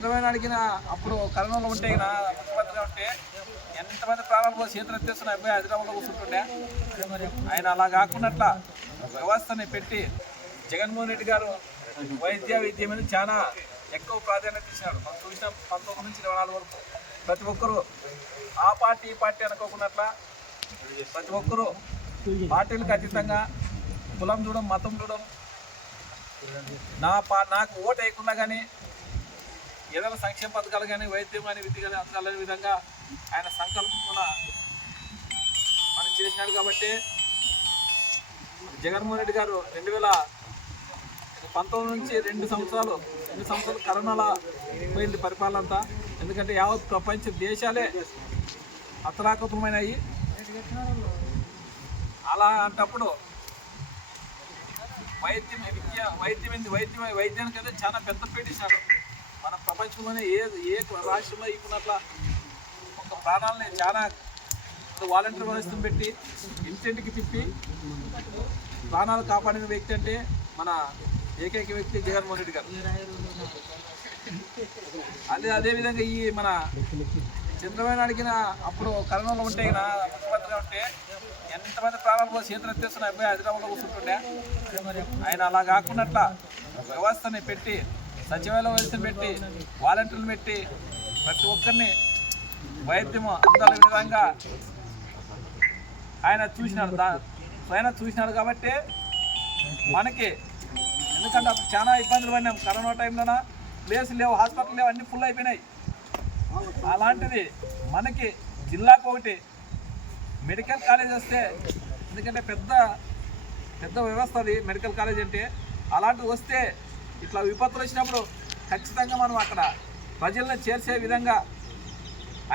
ఇరవై అడిగిన అప్పుడు కరోనాలో ఉంటే ముఖ్యమంత్రిగా ఉంటే ఎంతమంది ప్రాణాలు పోయి చేతులు ఎత్తేస్తున్న అబ్బాయి హైదరాబాద్లో కూర్చుంటుండే ఆయన అలా కాకుండా వ్యవస్థని పెట్టి జగన్మోహన్ రెడ్డి గారు వైద్య విద్య మీద చాలా ఎక్కువ ప్రాధాన్యత ఇచ్చినాడు. మనం చూసిన పంతొమ్మిది నుంచి ఇరవై నాలుగు వరకు. ప్రతి ఒక్కరూ ఆ పార్టీ ఈ పార్టీ అనుకోకున్నట్ల ప్రతి ఒక్కరూ పార్టీలకు అతీతంగా కులం చూడడం మతం చూడడం నా పా నాకు ఓటు వేయకుండా కానీ ఏదైనా సంక్షేమ పథకాలు కానీ వైద్యం కానీ విద్య కానీ అందాలనే విధంగా ఆయన సంకల్పన పని చేసినాడు కాబట్టి జగన్మోహన్ రెడ్డి గారు రెండు వేల పంతొమ్మిది నుంచి రెండు సంవత్సరాలు రెండు సంవత్సరాలు కరోనాల పోయింది పరిపాలన అంతా. ఎందుకంటే యావత్ ప్రపంచ దేశాలే అతలాకుతమైనాయి అలా అంటప్పుడు వైద్యం విద్య వైద్యం ఏంది? వైద్యం వైద్యానికి అయితే చాలా పెద్ద పెట్టేశాడు మన ప్రపంచంలోనే ఏ ఏ రాష్ట్రంలో ఇప్పుడున్నట్ల ఒక ప్రాణాలని చాలా వాలంటీర్ వ్యవస్థను పెట్టి ఇంటింటికి తిప్పి ప్రాణాలు కాపాడిన వ్యక్తి అంటే మన ఏకైక వ్యక్తి జగన్మోహన్ రెడ్డి గారు. అదే అదేవిధంగా ఈ మన చంద్రబాబు అడిగిన అప్పుడు కరోనాలో ఉంటే ఈయన ముఖ్యమంత్రిగా ఉంటే ఎంతమంది ప్రాణాలు కూడా చేతులు ఎత్తేస్తున్న అబ్బాయి హైదరాబాద్లో కూర్చుంటుండే. ఆయన అలా కాకుండా వ్యవస్థని పెట్టి సచివాలయ వ్యవస్థను పెట్టి వాలంటీర్లు పెట్టి ప్రతి ఒక్కరిని వైద్యము అందాల విధంగా ఆయన చూసినాడు. దా ఆయన చూసినాడు కాబట్టి మనకి ఎందుకంటే అప్పుడు చాలా ఇబ్బందులు పడినాం. కరోనా టైంలోన ప్లేస్ లేవు హాస్పిటల్ లేవు అన్నీ ఫుల్ అయిపోయినాయి. అలాంటిది మనకి జిల్లాకు ఒకటి మెడికల్ కాలేజ్ వస్తే ఎందుకంటే పెద్ద పెద్ద వ్యవస్థ అది మెడికల్ కాలేజ్ అంటే. అలాంటివి వస్తే ఇట్లా విపత్తులు వచ్చినప్పుడు ఖచ్చితంగా మనం అక్కడ ప్రజలను చేర్చే విధంగా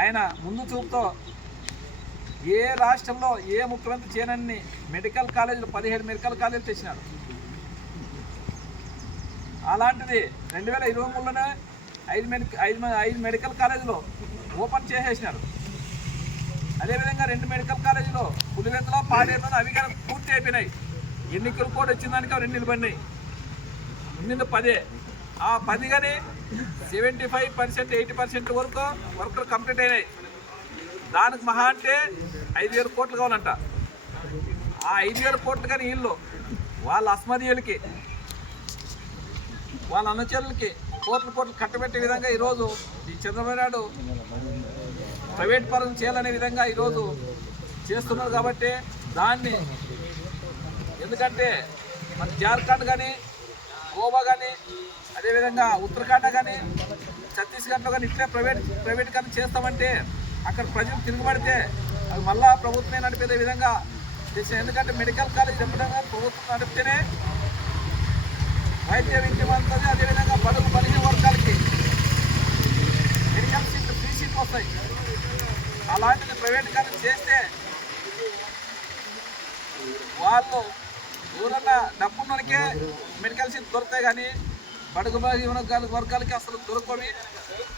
ఆయన ముందు చూపుతో ఏ రాష్ట్రంలో ఏ ముఖ్యమంత్రి చేయనన్ని మెడికల్ కాలేజీలు పదిహేడు మెడికల్ కాలేజీలు తెచ్చినాడు అలాంటిది రెండు వేల ఇరవై మూడులోనే ఐదు మెడికల్ ఐదు ఐదు మెడికల్ కాలేజీలు ఓపెన్ చేసేసినారు. అదేవిధంగా రెండు మెడికల్ కాలేజీలో పులివెందులో పాడేరులో అవి కానీ పూర్తి అయిపోయినాయి. ఎన్నికలు కూడా వచ్చిన దానికి రెండు నిలబడినాయి. నిన్న పదే. ఆ పది కానీ seventy five percent eighty percent వరకు వర్క్లు కంప్లీట్ అయినాయి. దానికి మహా అంటే ఐదు వేల కోట్లు కావాలంట. ఆ ఐదు వేల కోట్లు కానీ వీళ్ళు వాళ్ళ అస్మదీయులకి వాళ్ళ అనుచరులకి కోట్లు కోట్లు కట్టబెట్టే విధంగా ఈరోజు ఈ చంద్రబాబు నాయుడు ప్రైవేట్ పరం చేయాలనే విధంగా ఈరోజు చేస్తున్నారు కాబట్టి దాన్ని ఎందుకంటే మన జార్ఖండ్ కానీ గోవా కానీ అదేవిధంగా ఉత్తరాఖండ్ కానీ ఛత్తీస్గఢ్లో కానీ ఇట్లే ప్రైవేట్ ప్రైవేట్ కానీ చేస్తామంటే అక్కడ ప్రజలు తిరుగుబడితే అది మళ్ళా ప్రభుత్వమే నడిపే విధంగా చేసే. ఎందుకంటే మెడికల్ కాలేజ్ ఎప్పుడైనా ప్రభుత్వం నడిపితేనే వైద్య విద్య ఉంటుంది అదేవిధంగా బడుగు బలిగిన వర్గాలకి మెడికల్ సీట్లు ఫ్రీ సీట్లు వస్తాయి. అలాంటిది ప్రైవేట్ కానీ చేస్తే వాళ్ళు ఎవరన్నా డబ్బున్నోనికే మెడికల్ సీట్ దొరుకుతాయి కానీ బడుగు బలిగిన వర్గాల వర్గాలకి అసలు దొరకవి.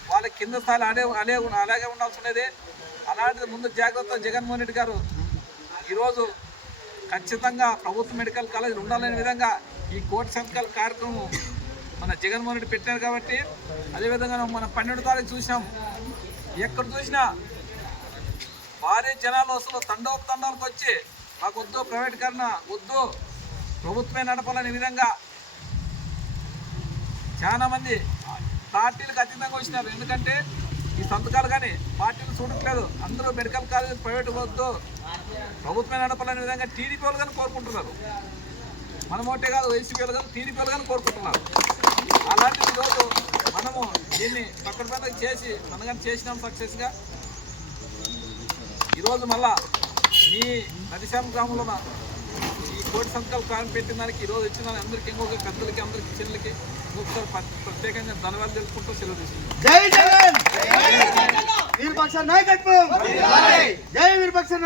వాళ్ళ కింద స్థాయిలో అడే అలే అలాగే ఉండాల్సి ఉండేది అలాంటిది ముందు జాగ్రత్త జగన్మోహన్ రెడ్డి గారు. ఈరోజు ఖచ్చితంగా ప్రభుత్వ మెడికల్ కాలేజీలు ఉండాలనే విధంగా ఈ కోటి సంతకాల కార్యక్రమం మన జగన్మోహన్ రెడ్డి పెట్టారు కాబట్టి అదేవిధంగా మన పన్నెండు తారీఖు చూసినాం. ఎక్కడ చూసినా భారీ జనాలు అసలు తండోపతండాలకు వచ్చి మాకు వద్దు ప్రైవేటీకరణ వద్దు. ప్రభుత్వమే నడపాలనే విధంగా చాలామంది పార్టీలకు అతీతంగా వచ్చినారు. ఎందుకంటే ఈ సంతకాలు కానీ పార్టీలు చూడట్లేదు. అందరూ మెడికల్ కాలేజ్ ప్రైవేట్ వద్దు. ప్రభుత్వమే నడపాలనే విధంగా టీడీపీ వాళ్ళు కానీ కోరుకుంటున్నారు. మనమోటే ఒకటే కాదు వైసీపీ వాళ్ళు కానీ టీడీపీ వాళ్ళు కానీ కోరుకుంటున్నారు. అలాంటి ఈరోజు మనము దీన్ని పక్కన పక్కన చేసి మనం కానీ చేసినాం సక్సెస్గా. ఈరోజు మళ్ళా మీ నదిశామ గ్రామంలో కోటి సంతకాలు ప్రారంభ పెట్టిన దానికి ఈరోజు వచ్చిన అందరికీ ఇంకొక పెద్దలకి అందరికి చిన్నలకి ఇంకొకసారి ప్ర- ప్రత్యేకంగా ధన్యవాదాలు తెలుపుకుంటూ సెలవు తీసుకుంటాం. జై జగన్! వీరపక్ష నాయకత్వం! జై! వీరపక్షన